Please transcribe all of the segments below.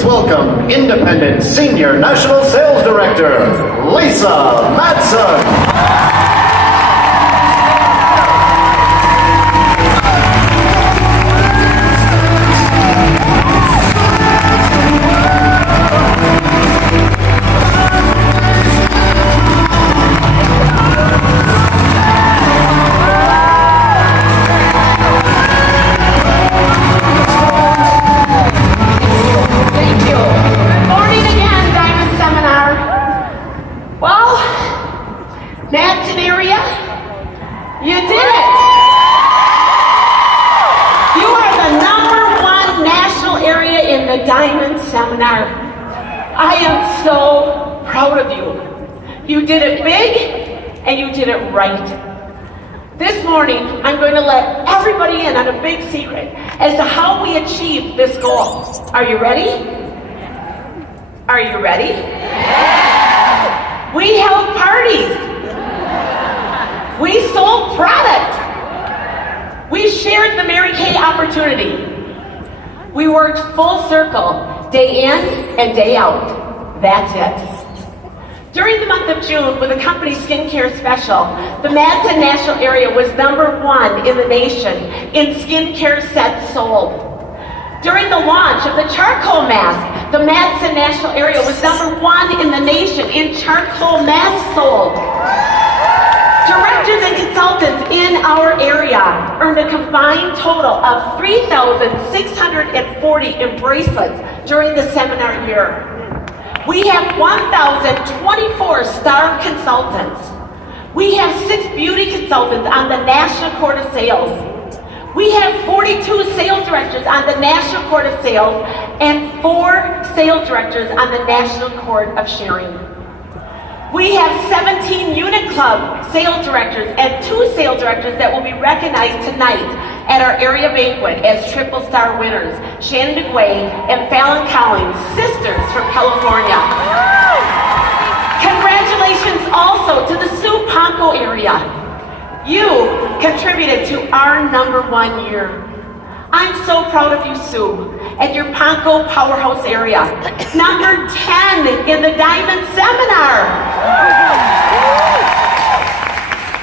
please welcome Independent Senior National Sales Director, Lisa Madson. Madson area, you did it! You are the #1 national area in the Diamond Seminar. I am so proud of you. You did it big and you did it right. This morning, I'm going to let everybody in on a big secret as to how we achieve this goal. Are you ready? Are you ready? We held parties. We sold product. We shared the Mary Kay opportunity. We worked full circle, day in and day out. That's it. During the month of June, with the company skincare special, the Madson national area was #1 in the nation in skincare sets sold. During the launch of the charcoal mask, the Madson national area was #1 in the nation in charcoal masks sold. Directors and consultants in our area earned a combined total of 3,640 in bracelets during the seminar year. We have 1,024 star consultants. We have 6 beauty consultants on the National Court of Sales. We have 42 sales directors on the National Court of Sales and 4 sales directors on the National Court of Sharing. We have 17 Unit Club sales directors and 2 sales directors that will be recognized tonight at our area banquet as triple star winners, Shannon DeGuay and Fallon Collins, sisters from California. Congratulations also to the Sue Ponco area. You contributed to our #1 year. I'm so proud of you, Sue, and your Ponco Powerhouse area. #10 in the Diamond Seminar.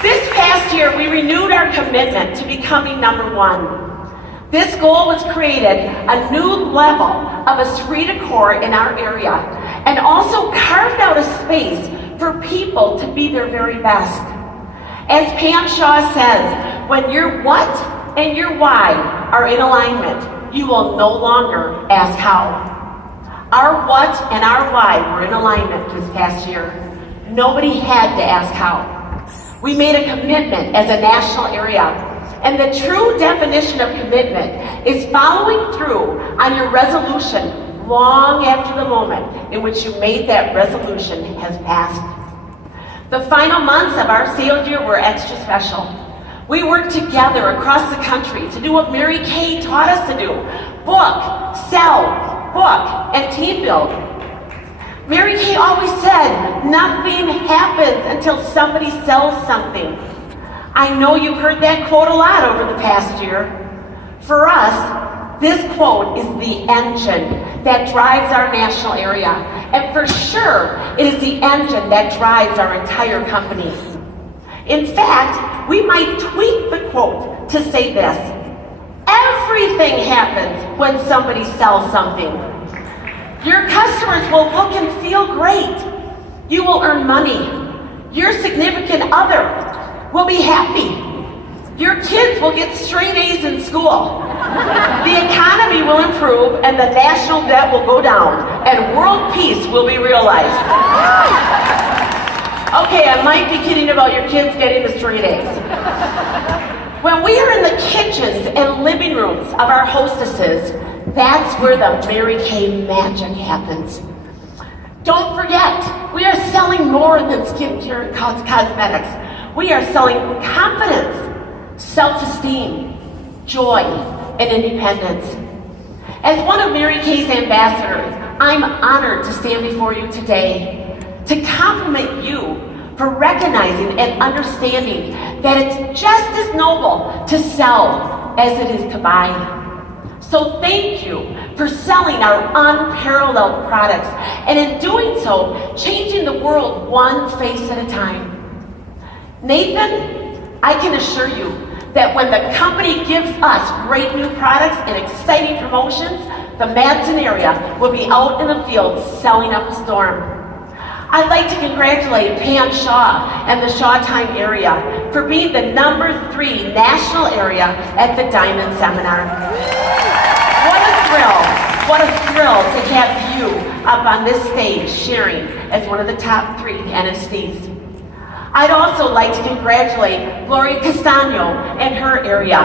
This past year, we renewed our commitment to becoming #1. This goal was created a new level of esprit de corps in our area and also carved out a space for people to be their very best. As Pam Shaw says, when your what and your why are in alignment, you will no longer ask how. Our what and our why were in alignment this past year. Nobody had to ask how. We made a commitment as a national area, and the true definition of commitment is following through on your resolution long after the moment in which you made that resolution has passed. The final months of our sales year were extra special. We worked together across the country to do what Mary Kay taught us to do: book, sell, book, and team build. Mary Kay always said, nothing happens until somebody sells something. I know you've heard that quote a lot over the past year. For us, this quote is the engine that drives our national area, and for sure, it is the engine that drives our entire company. In fact, we might tweak the quote to say this: everything happens when somebody sells something. Your customers will look and feel great. You will earn money. Your significant other will be happy. Your kids will get straight A's in school. The economy will improve and the national debt will go down and world peace will be realized. Okay, I might be kidding about your kids getting the straight A's. When we are in the kitchens and living rooms of our hostesses, that's where the Mary Kay magic happens. Don't forget, we are selling more than skincare and cosmetics. We are selling confidence, self-esteem, joy, and independence. As one of Mary Kay's ambassadors, I'm honored to stand before you today to compliment you for recognizing and understanding that it's just as noble to sell as it is to buy. So thank you for selling our unparalleled products, and in doing so, changing the world one face at a time. Nathan, I can assure you that when the company gives us great new products and exciting promotions, the Madson area will be out in the field selling up a storm. I'd like to congratulate Pam Shaw and the Shawtime area for being the #3 national area at the Diamond Seminar. What a thrill to have you up on this stage sharing as one of the top 3 NSDs. I'd also like to congratulate Gloria Castano and her area.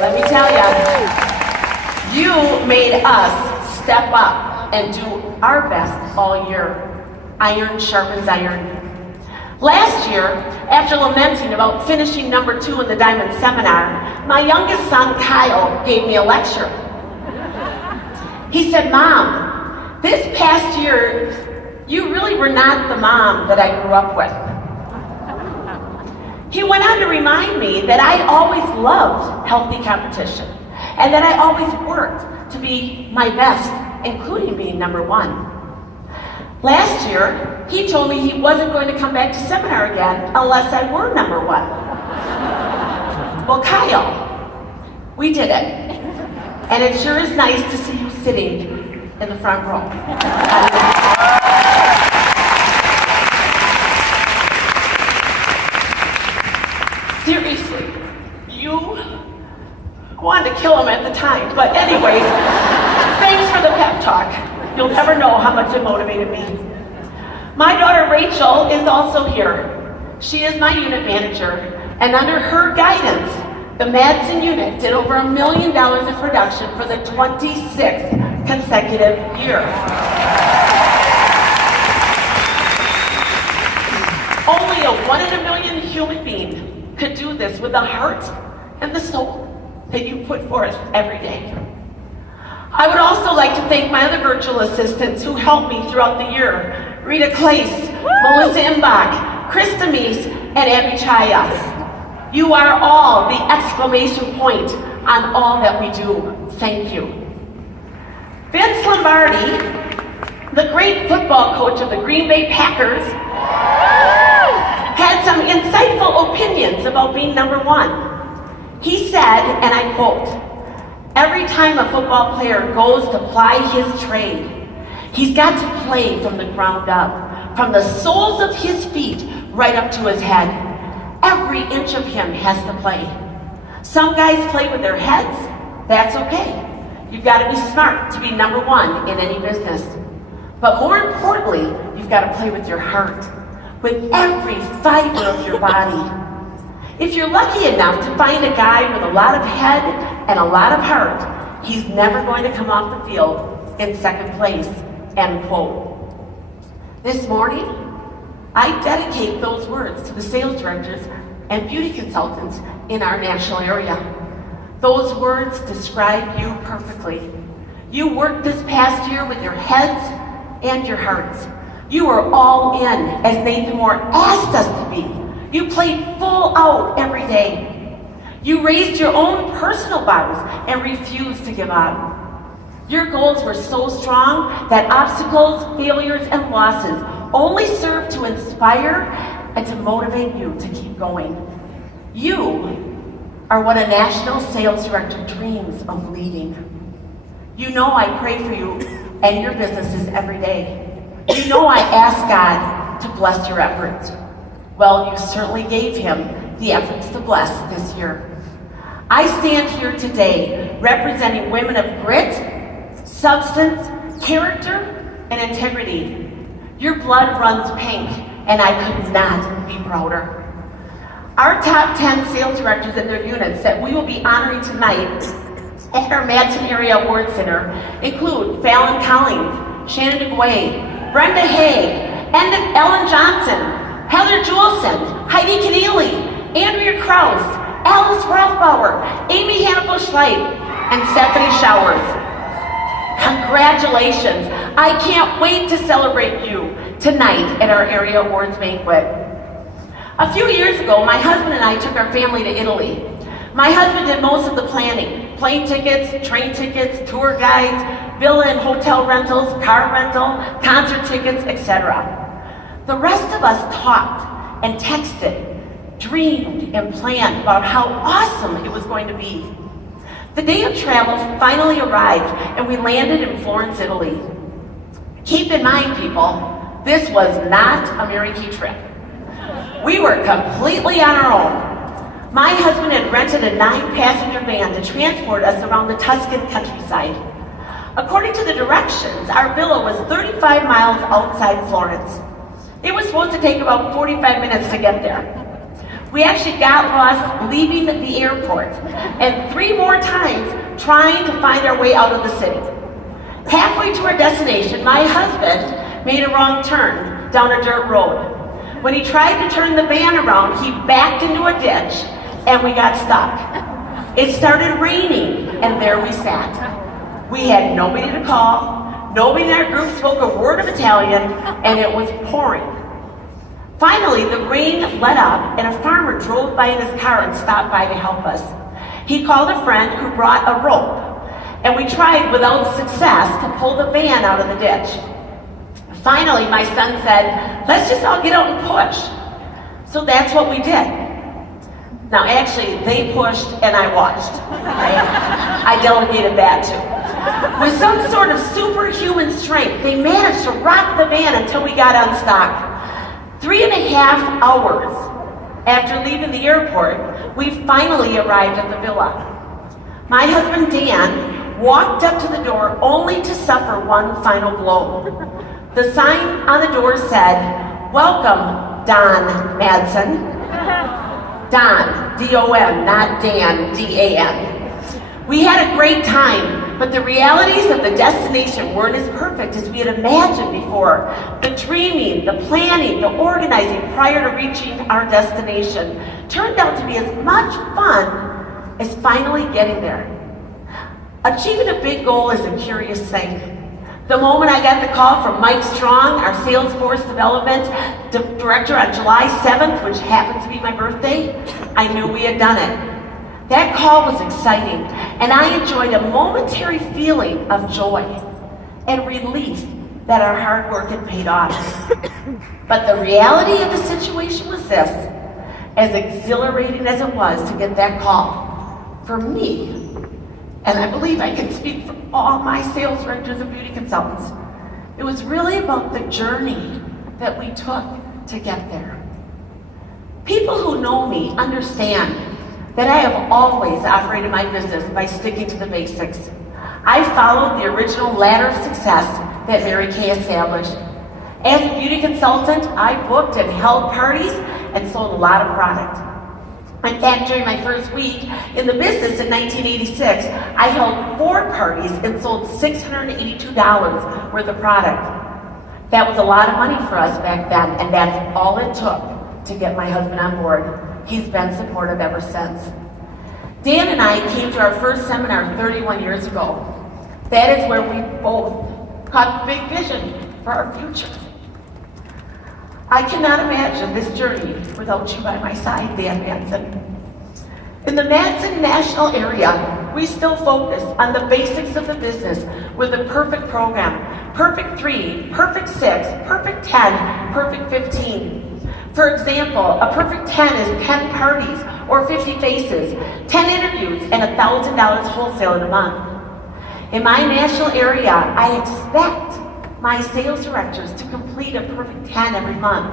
Let me tell you, you made us step up and do our best all year. Iron sharpens iron. Last year, after lamenting about finishing #2 in the Diamond Seminar, my youngest son, Kyle, gave me a lecture. He said, "Mom, this past year, you really were not the mom that I grew up with." He went on to remind me that I always loved healthy competition and that I always worked to be my best, including being #1. Last year, he told me he wasn't going to come back to seminar again unless I were #1. Well, Kyle, we did it. And it sure is nice to see you sitting in the front row. Seriously, you wanted to kill him at the time, but anyways, thanks for the pep talk. You'll never know how much it motivated me. My daughter Rachel is also here. She is my unit manager, and under her guidance, the Madson unit did over $1 million in production for the 26th consecutive year. Only a 1 in a million human being could do this with the heart and the soul that you put forth every day. I would also like to thank my other virtual assistants who helped me throughout the year: Rita Clace, Melissa Imbach, Krista Meese, and Abby Chaya. You are all the exclamation point on all that we do. Thank you. Vince Lombardi, the great football coach of the Green Bay Packers, had some insightful opinions about being #1. He said, and I quote, "Every time a football player goes to ply his trade, he's got to play from the ground up, from the soles of his feet right up to his head. Every inch of him has to play. Some guys play with their heads. That's okay. You've got to be smart to be #1 in any business. But more importantly, you've got to play with your heart, with every fiber of your body. If you're lucky enough to find a guy with a lot of head and a lot of heart, he's never going to come off the field in second place," end quote. This morning, I dedicate those words to the sales directors and beauty consultants in our national area. Those words describe you perfectly. You worked this past year with your heads and your hearts. You were all in, as Nathan Moore asked us to be. You played full out every day. You raised your own personal bars and refused to give up. Your goals were so strong that obstacles, failures, and losses only serve to inspire and to motivate you to keep going. You are what a national sales director dreams of leading. You know I pray for you and your businesses every day. You know I ask God to bless your efforts. Well, you certainly gave him the efforts to bless this year. I stand here today representing women of grit, substance, character, and integrity. Your blood runs pink, and I could not be prouder. Our top 10 sales directors and their units that we will be honoring tonight at our Madson Area Award Center include Fallon Collins, Shannon DeGuay, Brenda Hay, Ellen Johnson, Heather Juleson, Heidi Keneally, Andrea Krause, Alice Rothbauer, Amy Hannafo-Schleip, and Stephanie Showers. Congratulations! I can't wait to celebrate you tonight at our Area Awards banquet. A few years ago, my husband and I took our family to Italy. My husband did most of the planning. plane tickets, train tickets, tour guides, villa and hotel rentals, car rental, concert tickets, etc. The rest of us talked and texted, dreamed and planned about how awesome it was going to be. The day of travel finally arrived and we landed in Florence, Italy. Keep in mind, people, this was not a Mary Kay trip. We were completely on our own. My husband had rented a 9-passenger van to transport us around the Tuscan countryside. According to the directions, our villa was 35 miles outside Florence. It was supposed to take about 45 minutes to get there. We actually got lost leaving the airport and 3 more times trying to find our way out of the city. Halfway to our destination, my husband made a wrong turn down a dirt road. When he tried to turn the van around, he backed into a ditch and we got stuck. It started raining and there we sat. We had nobody to call, nobody in our group spoke a word of Italian, and it was pouring. Finally, the rain let up and a farmer drove by in his car and stopped by to help us. He called a friend who brought a rope, and we tried without success to pull the van out of the ditch. Finally, my son said, let's just all get out and push. So that's what we did. Now actually, they pushed and I watched. I delegated that too. With some sort of superhuman strength, they managed to rock the van until we got unstuck. 3.5 hours after leaving the airport, we finally arrived at the villa. My husband Dan walked up to the door only to suffer one final blow. The sign on the door said, "Welcome, Don Madson." Don, D-O-N, not Dan, D-A-N. We had a great time, but the realities of the destination weren't as perfect as we had imagined before. The dreaming, the planning, the organizing prior to reaching our destination turned out to be as much fun as finally getting there. Achieving a big goal is a curious thing. The moment I got the call from Mike Strong, our Salesforce Development Director, on July 7th, which happened to be my birthday, I knew we had done it. That call was exciting, and I enjoyed a momentary feeling of joy and relief that our hard work had paid off. But the reality of the situation was this: as exhilarating as it was to get that call, for me, and I believe I can speak for all my sales directors and beauty consultants, it was really about the journey that we took to get there. People who know me understand that I have always operated my business by sticking to the basics. I followed the original ladder of success that Mary Kay established. As a beauty consultant, I booked and held parties and sold a lot of product. In fact, during my first week in the business in 1986, I held 4 parties and sold $682 worth of product. That was a lot of money for us back then, and that's all it took to get my husband on board. He's been supportive ever since. Dan and I came to our first seminar 31 years ago. That is where we both caught the big vision for our future. I cannot imagine this journey without you by my side, Dan Madson. In the Madson national area, we still focus on the basics of the business with a perfect program, perfect 3, perfect 6, perfect 10, perfect 15. For example, a perfect 10 is 10 parties or 50 faces, 10 interviews, and $1,000 wholesale in a month. In my national area, I expect my sales directors to complete a perfect 10 every month.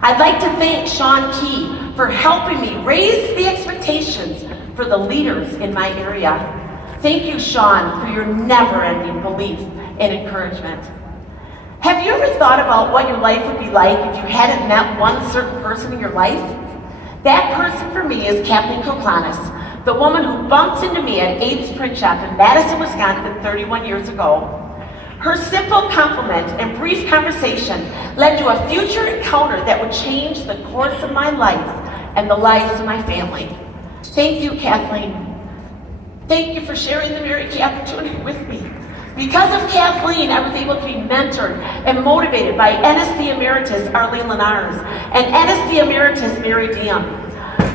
I'd like to thank Sean Key for helping me raise the expectations for the leaders in my area. Thank you, Sean, for your never-ending belief and encouragement. Have you ever thought about what your life would be like if you hadn't met one certain person in your life? That person for me is Kathleen Koklanis, the woman who bumped into me at Abe's Print Shop in Madison, Wisconsin 31 years ago. Her simple compliment and brief conversation led to a future encounter that would change the course of my life and the lives of my family. Thank you, Kathleen. Thank you for sharing the Mary Kay opportunity with me. Because of Kathleen, I was able to be mentored and motivated by NSD Emeritus Arlene Lenars and NSD Emeritus Mary Diem.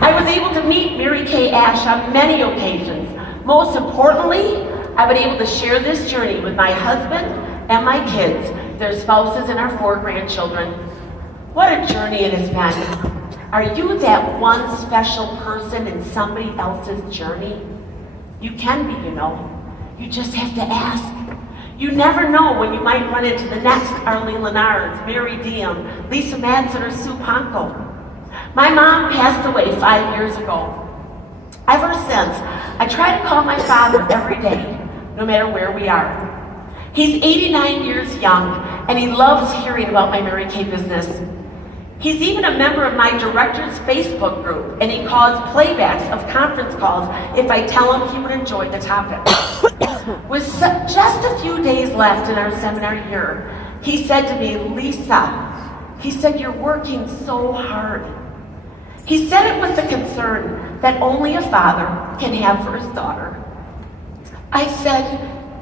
I was able to meet Mary Kay Ash on many occasions, Most importantly, I've been able to share this journey with my husband and my kids, their spouses, and our 4 grandchildren. What a journey it has been. Are you that one special person in somebody else's journey? You can be, you know. You just have to ask. You never know when you might run into the next Arlene Lenards, Mary Diem, Lisa Madson, or Sue Ponko. My mom passed away 5 years ago. Ever since, I try to call my father every day, no matter where we are. He's 89 years young, and he loves hearing about my Mary Kay business. He's even a member of my director's Facebook group, and he calls playbacks of conference calls if I tell him he would enjoy the topic. With just a few days left in our seminar year, he said to me, Lisa, he said, you're working so hard. He said it with the concern that only a father can have for his daughter. I said,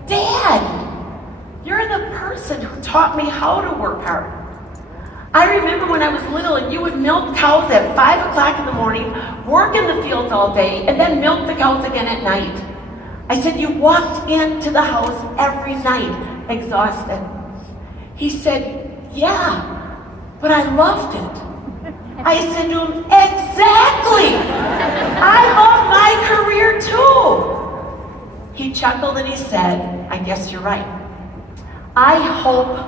Dad, you're the person who taught me how to work hard. I remember when I was little and you would milk cows at 5 o'clock in the morning, work in the fields all day, and then milk the cows again at night. I said, you walked into the house every night, exhausted. He said, yeah, but I loved it. I said to him, exactly! I love my career too! He chuckled and he said, I guess you're right. I hope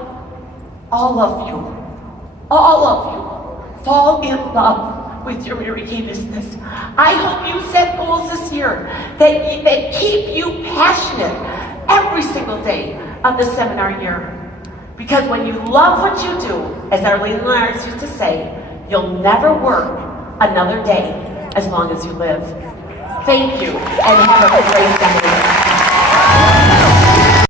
all of you fall in love with your Mary Kay business. I hope you set goals this year that keep you passionate every single day of the seminar year. Because when you love what you do, as Arlene Lenards used to say, you'll never work another day as long as you live. Thank you, and have a great day.